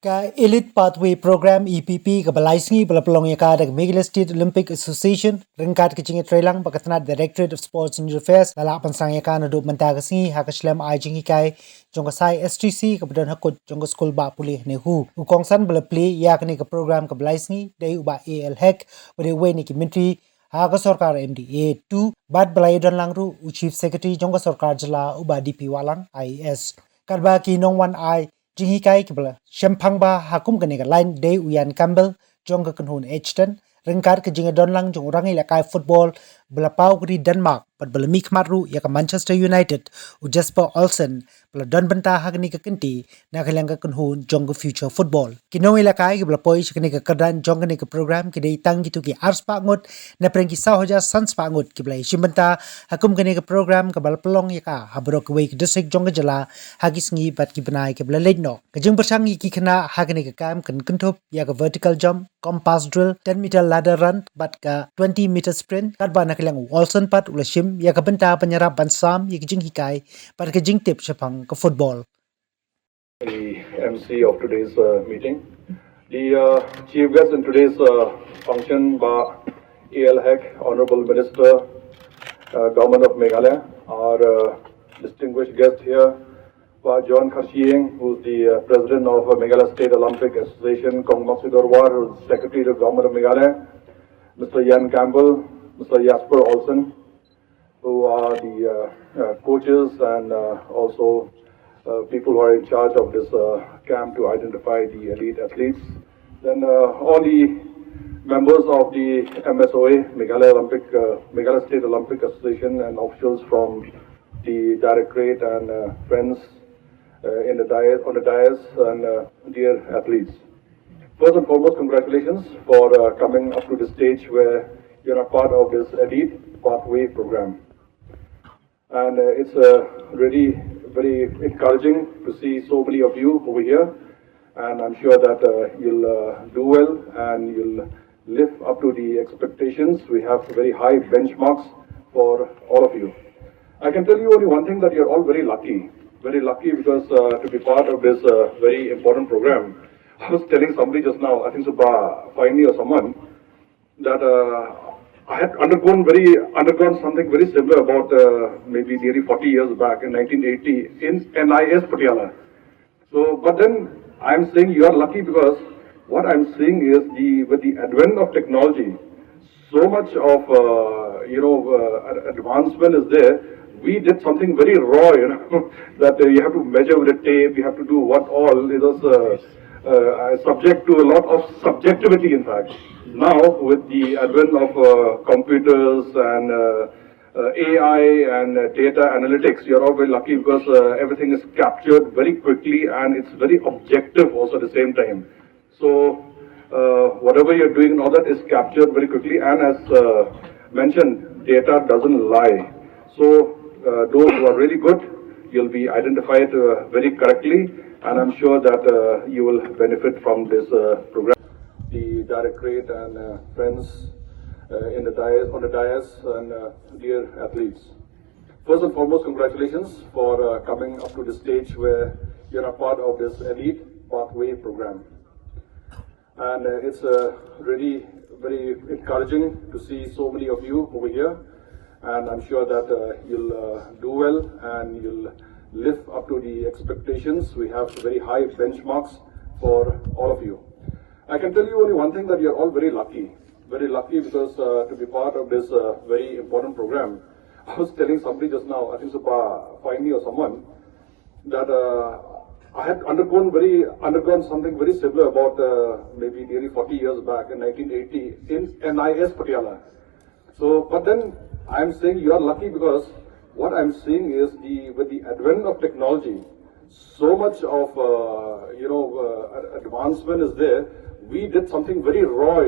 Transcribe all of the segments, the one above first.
Ka Elite Pathway Program EPP ka balaisngi balapalong ya ka dag Meghalaya State Olympic Association ringkat ke jingi trailang pakatna Directorate of Sports and Youth Affairs lala pansang ya ka na do manta ka singi ha ka shlam ai jingi kai jong sai STC ka badan hakut jong school ba pulih ne hu ukong san balapli ya ka ni ka program ka balaisngi dai uba AL hack bade we ni ki mentri ha ka sarkar MDA 2 bad balai don langru u Chief Secretary jong ka sarkar jylla uba DP walang IS karba ki nong wan ai jingi kai kibla shempang ba hakum kane ka line day uyan campbell jong ka kunhun Hton ringkar ke jinga donlang jong rangi la kai football bla pau kri Denmark pat bla mik matru ya ka Manchester United u Jesper Olsen bla don benta hagni ka kinti na kalang ka kunhun jong ka future football kinoi la kai bla poi shikni ka kadan jong ka program ki dei tang gitu ki ars pa ngot na prengki sa hoja sans pa ngot ki bla shimbenta hakum kane ka program ka bal pelong ya ka habro ka wei district jong ka jala hagis ngi bat ki banai ka bla no kajing persang ki khana hagni ka kam kan kunthop ya ka vertical jump compass drill 10-meter ladder run bat ka 20-meter sprint kat ba na kalang Olsen pat ula shim ya ka benta panyarap bansam ya kijing hikai pat kijing tip shapang ka football. The MC of today's meeting. The chief guest in today's function by AL Hack, Honorable Minister, Government of Meghalaya, our distinguished guest here, Ri Khasi Jaintia, who's the President of Meghalaya State Olympic Association, who's Secretary to Government of Meghalaya, Mr. Ian Campbell, Mr. Jasper Olsen, who are the coaches and also people who are in charge of this camp to identify the elite athletes. Then all the members of the MSOA, Meghalaya State Olympic Association, and officials from the Directorate and friends on the dais, and dear athletes. First and foremost, congratulations for coming up to the stage where you're a part of this elite pathway program. And it's really very encouraging to see so many of you over here. And I'm sure that you'll do well and you'll live up to the expectations. We have very high benchmarks for all of you. I can tell you only one thing, that you're all very lucky because to be part of this very important program. I was telling somebody just now, I think so, Finally or someone, that I had undergone something very similar about maybe nearly 40 years back in 1980 in NIS Patiala. So, but then I'm saying you are lucky because what I'm seeing is with the advent of technology, so much of advancement is there. We did something very raw, that you have to measure with a tape, you have to do what all. It was subject to a lot of subjectivity, in fact. Now, with the advent of computers and AI and data analytics, you're all very lucky because everything is captured very quickly and it's very objective also at the same time. So, whatever you're doing and all that is captured very quickly, and as mentioned, data doesn't lie. So, those who are really good, you'll be identified very correctly, and I'm sure that you will benefit from this program. The Directorate and friends on the dais, and dear athletes. First and foremost, congratulations for coming up to the stage where you're a part of this elite pathway program. And it's really very encouraging to see so many of you over here. And I'm sure that you'll do well and you'll live up to the expectations. We have very high benchmarks for all of you. I can tell you only one thing, that you're all very lucky because to be part of this very important program. I was telling somebody just now, I think so, Finally or someone, that I had undergone something very similar about maybe nearly 40 years back in 1980 in NIS Patiala. So, but then I'm saying you are lucky because what I'm seeing is with the advent of technology, so much of advancement is there. We did something very raw,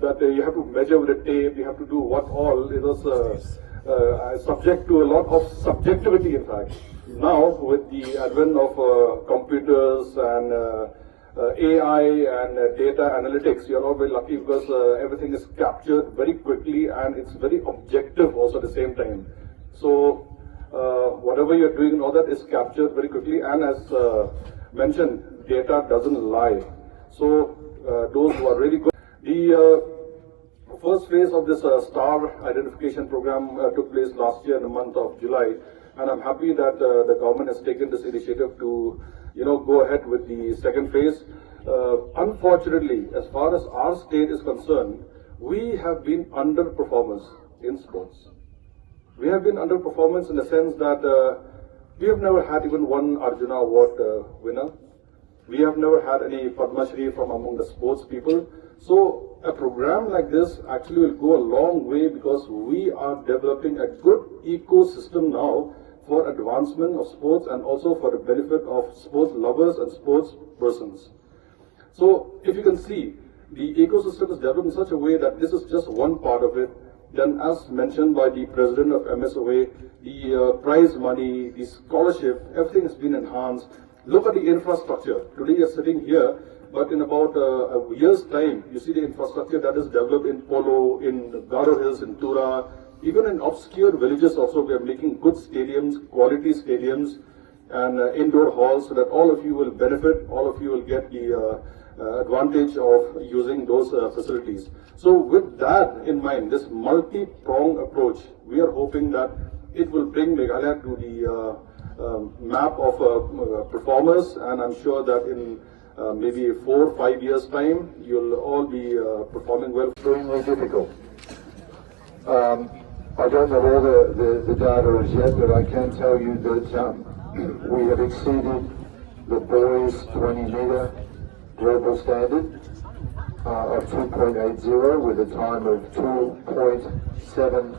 that you have to measure with a tape, you have to do what all. It was subject to a lot of subjectivity, in fact. Now, with the advent of computers and AI and data analytics, you're all very lucky because everything is captured very quickly and it's very objective also at the same time. So, whatever you're doing and all that is captured very quickly, and as mentioned, data doesn't lie. So those who are really good. The first phase of this star identification program took place last year in the month of July, and I'm happy that the government has taken this initiative to, go ahead with the second phase. Unfortunately, as far as our state is concerned, we have been underperformers in sports. We have been underperformers in the sense that we have never had even one Arjuna Award winner. We have never had any Padma Shri from among the sports people. So a program like this actually will go a long way because we are developing a good ecosystem now for advancement of sports and also for the benefit of sports lovers and sports persons. So if you can see, the ecosystem is developed in such a way that this is just one part of it. Then as mentioned by the president of MSOA, the prize money, the scholarship, everything has been enhanced. Look at the infrastructure. Today you're sitting here, but in about a year's time, you see the infrastructure that is developed in Polo, in Garo Hills, in Tura, even in obscure villages also we are making good stadiums, quality stadiums, and indoor halls so that all of you will benefit, all of you will get the advantage of using those facilities. So with that in mind, this multi-pronged approach, we are hoping that it will bring Meghalaya to the map of performers, and I'm sure that in maybe 4 or 5 years time, you'll all be performing well. Extremely difficult. I don't know all the data as yet, but I can tell you that we have exceeded the boys 20-meter global standard of 2.80 with a time of 2.70.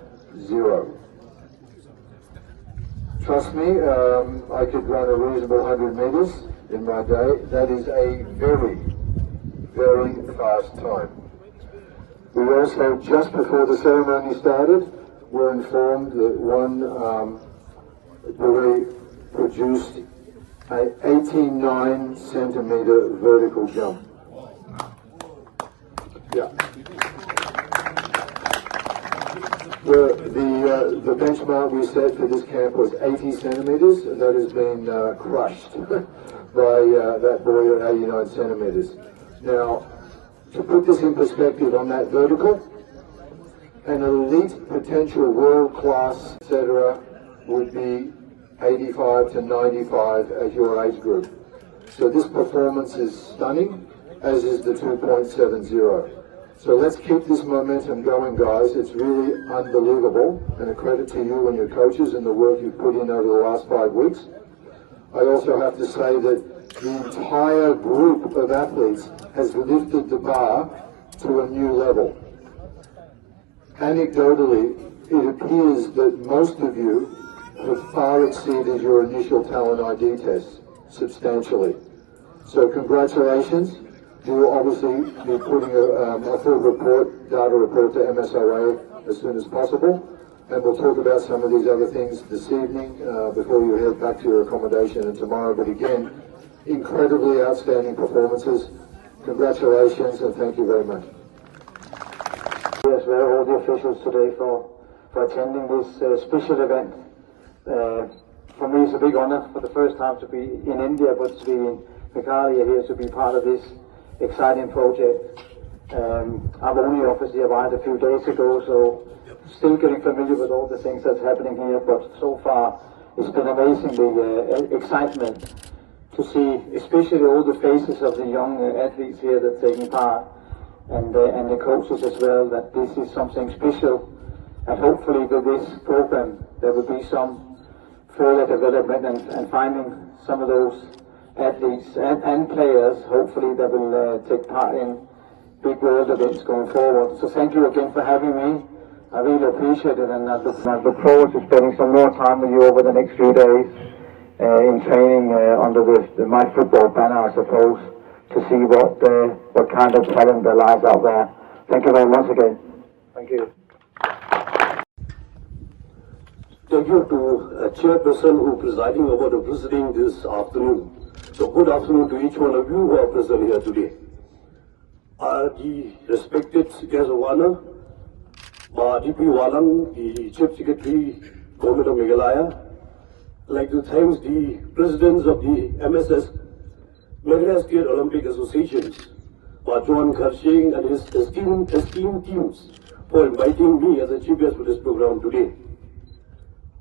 Trust me, I could run a reasonable 100 meters in my day. That is a very, very fast time. We also, just before the ceremony started, were informed that one boy produced an 89-centimeter vertical jump. Yeah. The benchmark we set for this camp was 80 centimeters, and that has been crushed by that boy at 89 centimeters. Now, to put this in perspective on that vertical, an elite potential world-class, etc., would be 85 to 95 at your age group. So this performance is stunning, as is the 2.70. So let's keep this momentum going, guys. It's really unbelievable, and a credit to you and your coaches and the work you've put in over the last 5 weeks. I also have to say that the entire group of athletes has lifted the bar to a new level. Anecdotally, it appears that most of you have far exceeded your initial talent ID tests substantially. So congratulations. You will obviously be putting a full report, data report to MSOA as soon as possible, and we'll talk about some of these other things this evening before you head back to your accommodation and tomorrow. But again, incredibly outstanding performances. Congratulations and thank you very much. As well, all the officials today for attending this special event. For me, it's a big honor for the first time to be in India, but to be in Meghalaya here to be part of this exciting project. I've only obviously arrived a few days ago, so still getting familiar with all the things that's happening here, but so far it's been amazingly excitement to see, especially all the faces of the young athletes here that are taking part, and the coaches as well, that this is something special, and hopefully with this program there will be some further development and finding some of those athletes and players, hopefully, that will take part in big world events going forward. So thank you again for having me. I really appreciate it, and I look forward to spending some more time with you over the next few days in training under the My Football banner, I suppose, to see what kind of talent there lies out there. Thank you very much again. Thank you. Thank you to Chairperson who presiding over the visiting this afternoon. So good afternoon to each one of you who are present here today. The respected guests of honor, DP Walang, the Chief Secretary, Government of Meghalaya. I'd like to thank the presidents of the MSS, Meghalaya State Olympic Associations, John Kershing and his esteemed teams for inviting me as a chief guest for this program today.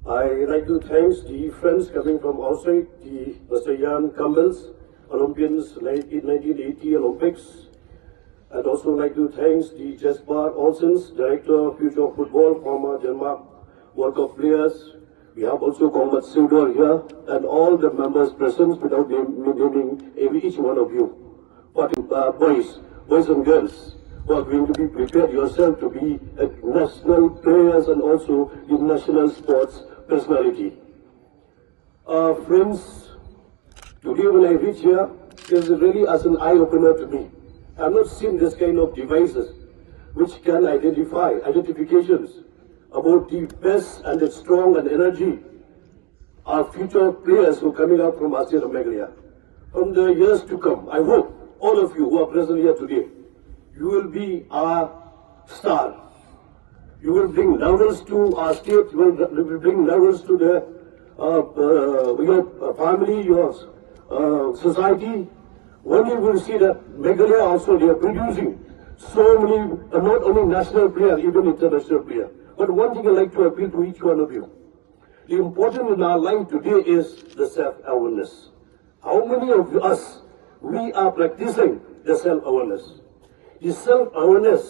I like to thank the friends coming from outside, the Mr. Jan Campbells, Olympians 1980 Olympics. I'd also like to thank the Jesper Olsens, Director of Future of Football, former Denmark World Cup players. We have also Comrade Sudor here and all the members present without naming each one of you. But boys and girls who are going to be prepared yourself to be national players and also in national sports personality. Friends, today when I reach here, it is really as an eye-opener to me. I have not seen this kind of devices which can identifications about the best and the strong and energy our future players who are coming out from ASEAN and Meghalaya. From the years to come, I hope all of you who are present here today, you will be our star. You will bring laurels to our state, you will bring laurels to your family, your society. One day we will see that Meghalaya also, they are producing so many, not only national players, even international players. But one thing I'd like to appeal to each one of you. The important in our life today is the self-awareness. How many of us, we are practicing the self-awareness? The self-awareness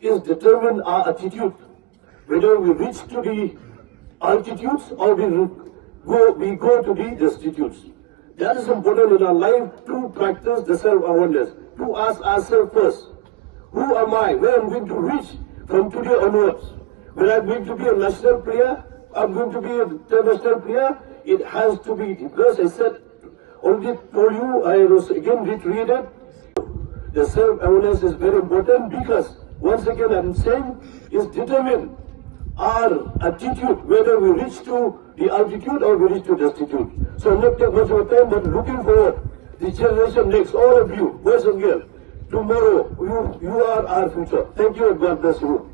is determine our attitude, whether we reach to the altitudes or we go to the destitutes. That is important in our life to practice the self-awareness, to ask ourselves first, who am I, where I'm going to reach from today onwards? When I'm going to be a national player, I'm going to be an international player, it has to be, because I said, already told you, I was again reiterated, the self-awareness is very important because, once again I'm saying, is determine our attitude, whether we reach to the altitude or we reach to destitute. So I'm not taking much of time, but looking forward, the generation next, all of you, boys and girls, tomorrow, you are our future. Thank you and God bless you.